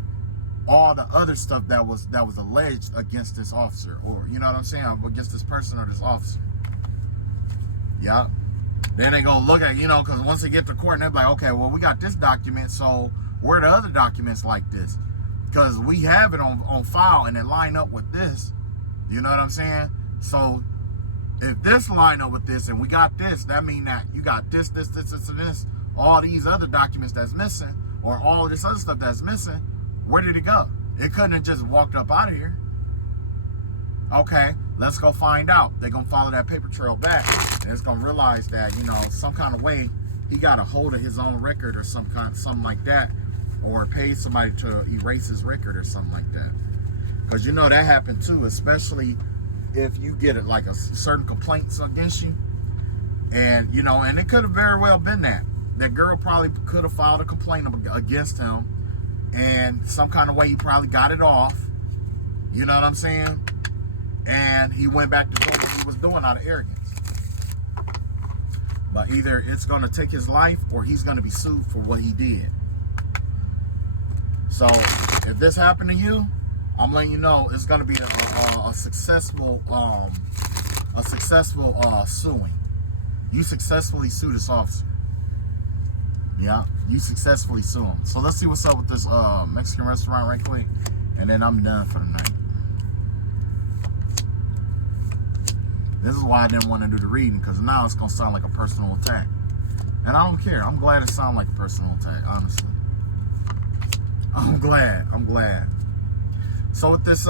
all the other stuff that was alleged against this officer, or you know what I'm saying, against this person or this officer. Yeah. Then they gonna look at, you know, because once they get to court, and they're like, okay, well, we got this document, so where are the other documents like this? Because we have it on file and it line up with this. You know what I'm saying? So if this line up with this and we got this, that mean that you got this, and this, all these other documents that's missing, or all this other stuff that's missing, where did it go? It couldn't have just walked up out of here. Okay, let's go find out. They're gonna follow that paper trail back, and it's gonna realize that, you know, some kind of way he got a hold of his own record or something like that, or paid somebody to erase his record or something like that. Because you know that happened too, especially if you get it like a certain complaints against you, and you know, and it could have very well been that girl probably could have filed a complaint against him, and some kind of way he probably got it off. You know what I'm saying? And he went back to doing what he was doing out of arrogance. But either it's going to take his life, or he's going to be sued for what he did. So if this happened to you, I'm letting you know it's going to be a successful suing. You successfully sue this officer. Yeah, you successfully sue him. So let's see what's up with this Mexican restaurant right quick, and then I'm done for the night. This is why I didn't want to do the reading, because now it's going to sound like a personal attack. And I don't care. I'm glad it sounds like a personal attack, honestly. I'm glad. So with this,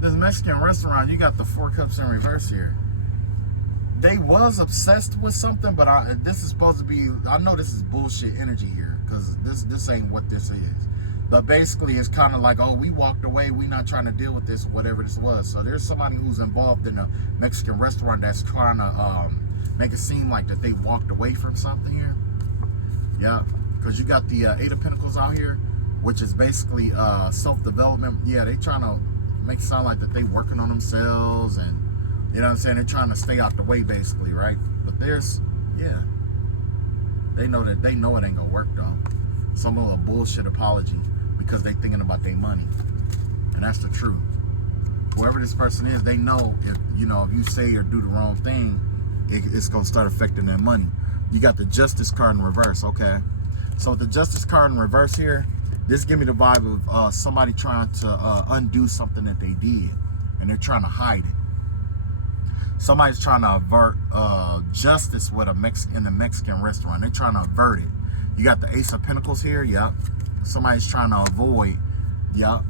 this Mexican restaurant, you got the 4 cups in reverse here. They was obsessed with something, but this is supposed to be, I know this is bullshit energy here, because this ain't what this is. But basically, it's kind of like, oh, we walked away, we not trying to deal with this, whatever this was. So there's somebody who's involved in a Mexican restaurant that's trying to make it seem like that they walked away from something here. Yeah, because you got the 8 of Pentacles out here, which is basically self-development. Yeah, they trying to make it sound like that they working on themselves, and you know what I'm saying, they're trying to stay out the way, basically, right? But there's, yeah, they know it ain't gonna work though. Some of a bullshit apology because they thinking about their money, and that's the truth. Whoever this person is, they know if you say or do the wrong thing, it's gonna start affecting their money. You got the Justice card in reverse, okay? So with the Justice card in reverse here, this give me the vibe of somebody trying to undo something that they did, and they're trying to hide it. Somebody's trying to avert justice with in a Mexican restaurant. They're trying to avert it. You got the Ace of Pentacles here, yep. Somebody's trying to avoid, yep,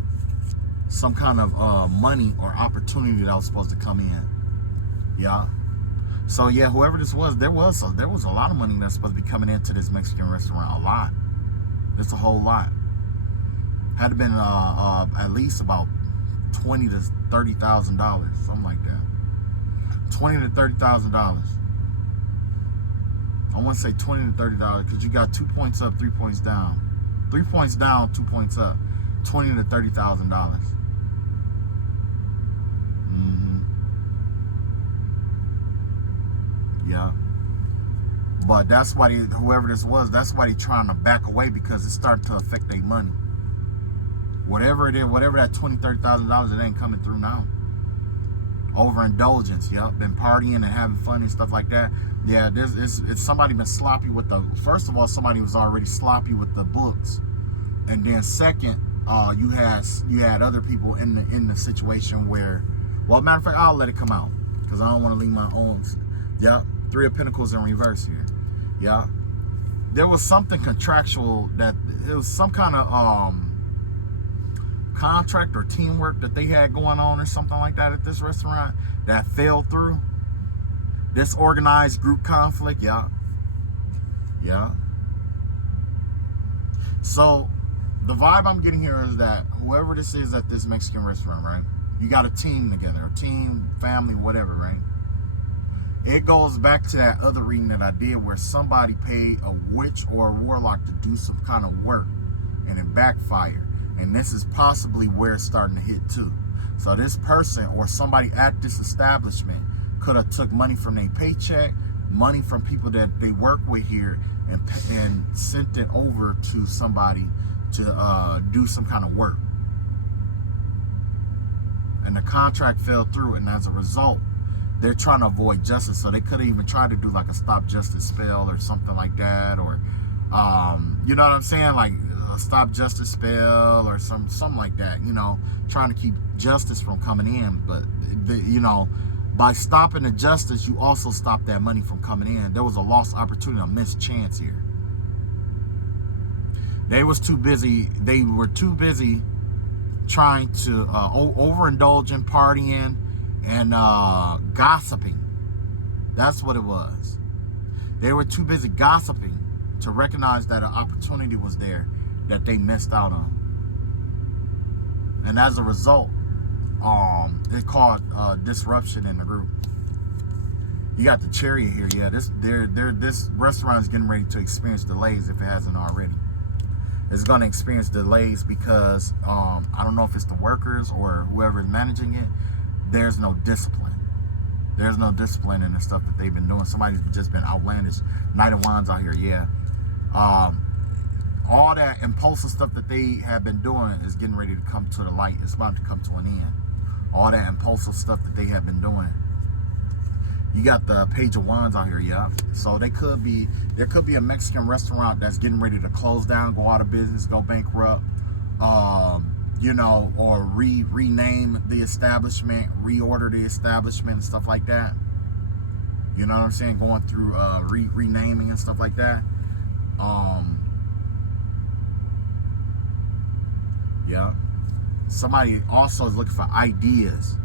some kind of money or opportunity that was supposed to come in, yeah. So yeah, whoever this was, there was a lot of money that's supposed to be coming into this Mexican restaurant. A lot. It's a whole lot. Had to been at least about $20,000 to $30,000, something like that. $20,000 to $30,000. I want to say $20,000 to $30,000 because you got 2 points up, 3 points down. 3 points down, 2 points up. $20,000 to $30,000. Yeah. But that's why whoever this was, that's why they trying to back away, because it started to affect their money. Whatever it is, whatever that $20,000 to $30,000, it ain't coming through now. Overindulgence, yep. Been partying and having fun and stuff like that. Yeah, it's somebody been sloppy with the. First of all, somebody was already sloppy with the books, and then second, you had other people in the situation where, well, matter of fact, I'll let it come out because I don't want to leave my own. Yeah, 3 of Pentacles in reverse here. Yeah, there was something contractual that it was some kind of contract or teamwork that they had going on or something like that at this restaurant that fell through. Disorganized group conflict, yeah. So the vibe I'm getting here is that whoever this is at this Mexican restaurant, right? You got a team together, a team, family, whatever, right? It goes back to that other reading that I did where somebody paid a witch or a warlock to do some kind of work and it backfired. And this is possibly where it's starting to hit too. So this person or somebody at this establishment could have took money from their paycheck, money from people that they work with here, and sent it over to somebody to do some kind of work. And the contract fell through, and as a result, they're trying to avoid justice. So they could have even tried to do like a stop justice spell or something like that, or you know what I'm saying, like a stop justice spell or something like that. You know, trying to keep justice from coming in, but by stopping the justice, you also stop that money from coming in. There was a lost opportunity, a missed chance here. They were too busy trying to overindulge in partying and gossiping. That's what it was. They were too busy gossiping to recognize that an opportunity was there that they missed out on. And as a result, it caused disruption in the group. You got the Chariot here. Yeah, this restaurant is getting ready to experience delays if it hasn't already. It's going to experience delays because I don't know if it's the workers or whoever is managing it. There's no discipline. There's no discipline in the stuff that they've been doing. Somebody's just been outlandish. Knight of Wands out here, yeah. All that impulsive stuff that they have been doing is getting ready to come to the light. It's about to come to an end. All that impulsive stuff that they have been doing. You got the Page of Wands out here, yeah. So there could be a Mexican restaurant that's getting ready to close down, go out of business, go bankrupt, you know, or rename the establishment, reorder the establishment and stuff like that. You know what I'm saying? Going through renaming and stuff like that. Yeah. Somebody also is looking for ideas.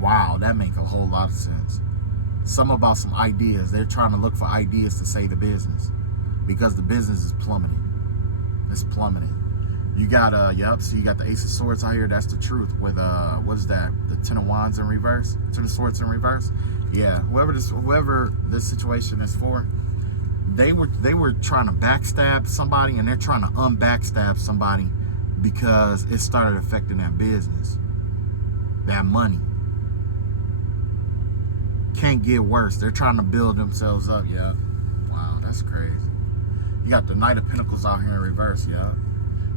Wow, that makes a whole lot of sense. Some about some ideas. They're trying to look for ideas to save the business because the business is plummeting. It's plummeting. You got yep. So you got the Ace of Swords out here. That's the truth. With what is that? The Ten of Wands in reverse. Ten of Swords in reverse. Yeah. Whoever this situation is for, they were trying to backstab somebody, and they're trying to unbackstab somebody because it started affecting that business, that money. Can't get worse. They're trying to build themselves up. Yeah. Wow, that's crazy. You got the Knight of Pentacles out here in reverse. Yeah.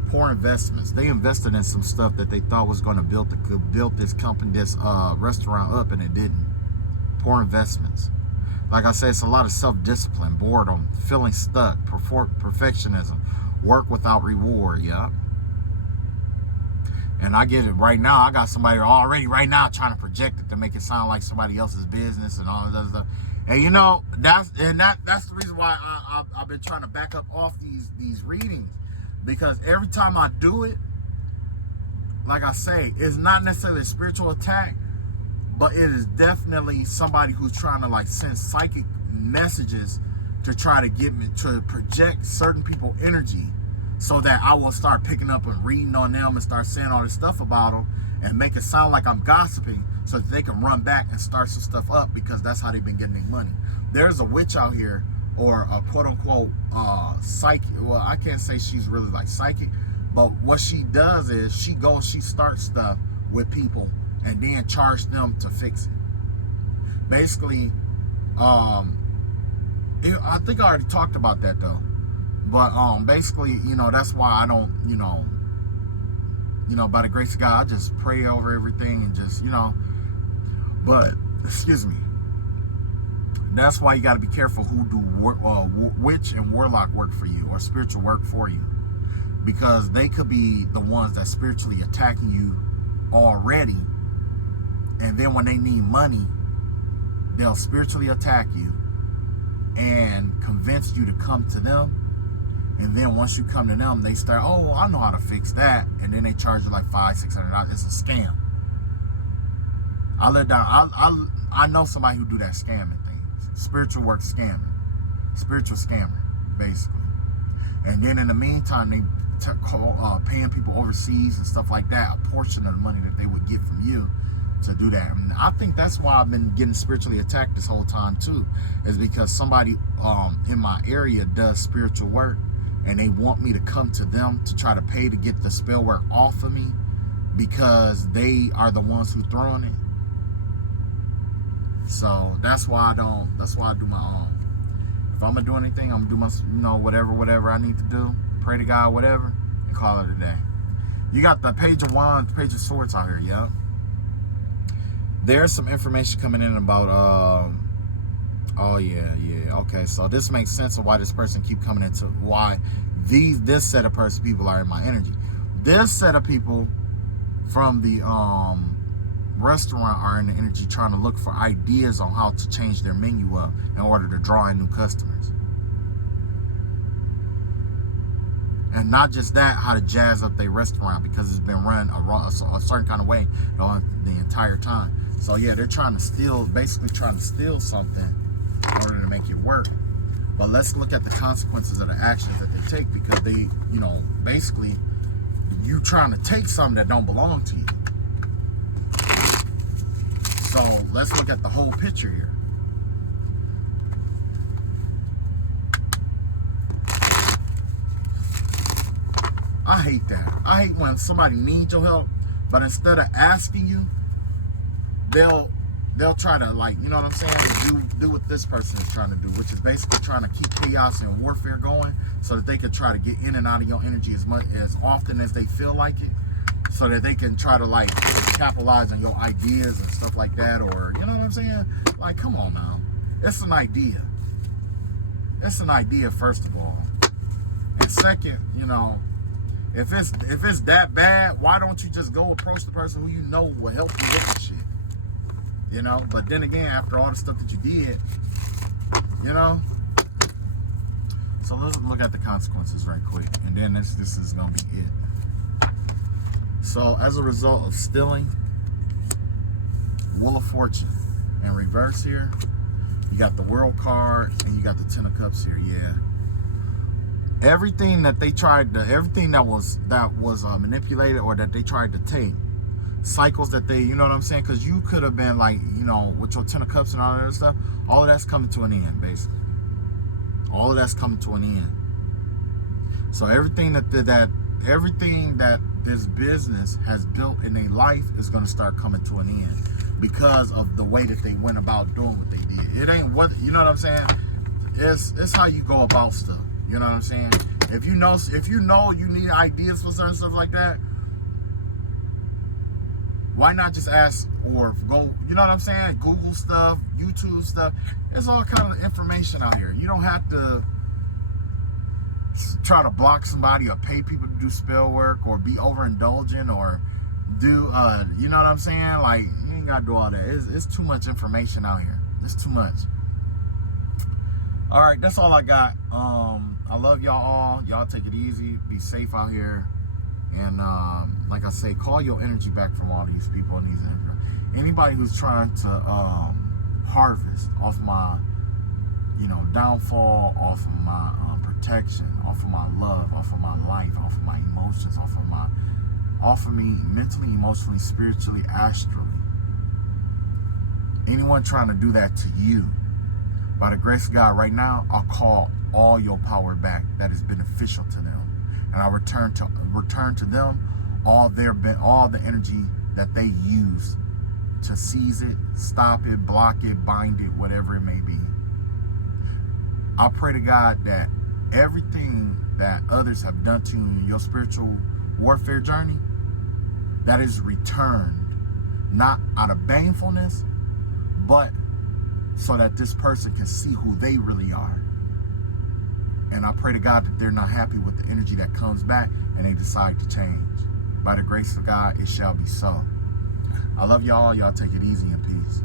Poor investments. They invested in some stuff that they thought was going to build this company, this restaurant up, and it didn't. Poor investments. Like I said, it's a lot of self-discipline, boredom, feeling stuck, perfectionism, work without reward. Yeah. And I get it right now. I got somebody already right now trying to project it to make it sound like somebody else's business and all that stuff. And you know, that's the reason why I've been trying to back up off these readings, because every time I do it, like I say, it's not necessarily a spiritual attack, but it is definitely somebody who's trying to like send psychic messages to try to get me to project certain people's energy, so that I will start picking up and reading on them and start saying all this stuff about them and make it sound like I'm gossiping, so that they can run back and start some stuff up, because that's how they've been getting their money. There's a witch out here, or a quote unquote psychic. Well, I can't say she's really like psychic, but what she does is she starts stuff with people and then charge them to fix it. Basically, I think I already talked about that though. But basically, you know, that's why I don't, you know, by the grace of God, I just pray over everything and just, you know. But excuse me, that's why you got to be careful who do witch and warlock work for you, or spiritual work for you, because they could be the ones that spiritually attacking you already, and then when they need money, they'll spiritually attack you and convince you to come to them. And then once you come to them, they start, oh, I know how to fix that. And then they charge you like $500-$600. It's a scam. I know somebody who do that scamming things. Spiritual work scamming. Spiritual scammer, basically. And then in the meantime, they paying people overseas and stuff like that, a portion of the money that they would get from you to do that. And I think that's why I've been getting spiritually attacked this whole time too, is because somebody in my area does spiritual work, and they want me to come to them to try to pay to get the spell work off of me, because they are the ones who throwing it. So that's why I do my own. If I'm gonna do anything, I'm gonna do my, you know, whatever I need to do, pray to God, whatever, and call it a day. You got the Page of Wands, Page of Swords out here, yeah. There's some information coming in about oh yeah, okay, so this makes sense of why this person keep coming into, why this set of people are in my energy. This set of people from the restaurant are in the energy, trying to look for ideas on how to change their menu up in order to draw in new customers. And not just that, how to jazz up their restaurant, because it's been run a certain kind of way the entire time. So yeah, they're basically trying to steal something in order to make it work. But let's look at the consequences of the actions that they take, because they, you know, basically you trying to take something that don't belong to you. So let's look at the whole picture here. I hate that. I hate when somebody needs your help, but instead of asking you, they'll try to, like, you know what I'm saying, do what this person is trying to do, which is basically trying to keep chaos and warfare going, so that they could try to get in and out of your energy as often as they feel like it, so that they can try to like capitalize on your ideas and stuff like that, or you know what I'm saying? Like, come on now, it's an idea. It's an idea, first of all, and second, you know, if it's that bad, why don't you just go approach the person who you know will help you with the shit? You know, but then again, after all the stuff that you did, you know. So let's look at the consequences right quick, and then this is gonna be it. So as a result of stealing, Wheel of Fortune in reverse here, you got the World card and you got the Ten of Cups here. Yeah. Everything that they tried to, everything that was manipulated or that they tried to take, cycles that they, you know what I'm saying? Because you could have been like, you know, with your Ten of Cups and all that stuff, all of that's coming to an end, basically. All of that's coming to an end. So everything that this business has built in their life is going to start coming to an end because of the way that they went about doing what they did. It ain't what, you know what I'm saying? It's how you go about stuff. You know what I'm saying? If you know you need ideas for certain stuff like that, why not just ask or go, you know what I'm saying? Google stuff, YouTube stuff. There's all kind of information out here. You don't have to try to block somebody or pay people to do spell work or be overindulgent or do, you know what I'm saying? Like, you ain't got to do all that. It's too much information out here. It's too much. All right, that's all I got. I love y'all all. Y'all take it easy. Be safe out here. And like I say, call your energy back from all these people and anybody who's trying to harvest off my, you know, downfall, off of my protection, off of my love, off of my life, off of my emotions, off of me mentally, emotionally, spiritually, astrally. Anyone trying to do that to you, by the grace of God, right now, I'll call all your power back that is beneficial to them. And I return to them all the energy that they use to seize it, stop it, block it, bind it, whatever it may be. I pray to God that everything that others have done to you in your spiritual warfare journey, that is returned, not out of banefulness, but so that this person can see who they really are. And I pray to God that they're not happy with the energy that comes back and they decide to change. By the grace of God, it shall be so. I love y'all. Y'all take it easy in peace.